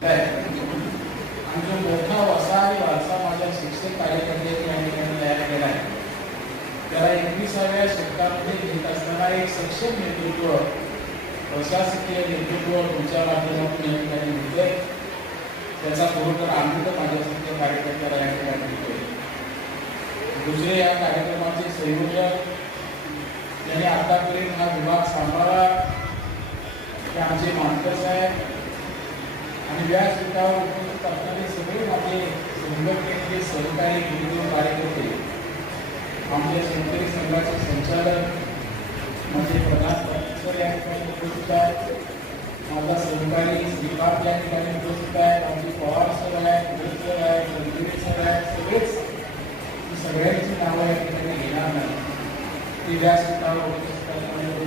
आमचा आणि जो मोठा वसा आणि वारसा माझ्या शिक्षक कार्यकर्त्यांनी या ठिकाणी तयार केला आहे त्याला एकविसाव्या शतकामध्ये घेत असताना एक सक्षम नेतृत्व प्रशासकीय नेतृत्व तुमच्या माध्यमातून या ठिकाणी त्याचा खरोखर आनंद माझ्यासारख्या कार्यकर्त्याला या ठिकाणी मिळतोय दुसरे या कार्यक्रमाचे संयोजक ज्यांनी आतापर्यंत हा विभाग सांभाळा ते आमचे मानकर साहेब आणि व्यासपीठावर उपस्थित असणारे सगळे माझे संघटनेचे सहकारी हिंदू कार्यकर्ते आमच्या शेतकरी संघाचे संचालक माझे प्रधान सर या ठिकाणी उपस्थित आहेत. माझा सहकारी श्रीपाद या ठिकाणी उपस्थित आहे आमचे पवार सर आहेत भरत सर आहेत रणगिरे सर आहेत सगळेच. सगळ्यांची नावं या ठिकाणी घेणार नाही. ते व्यासपीठावर उपस्थित असणारे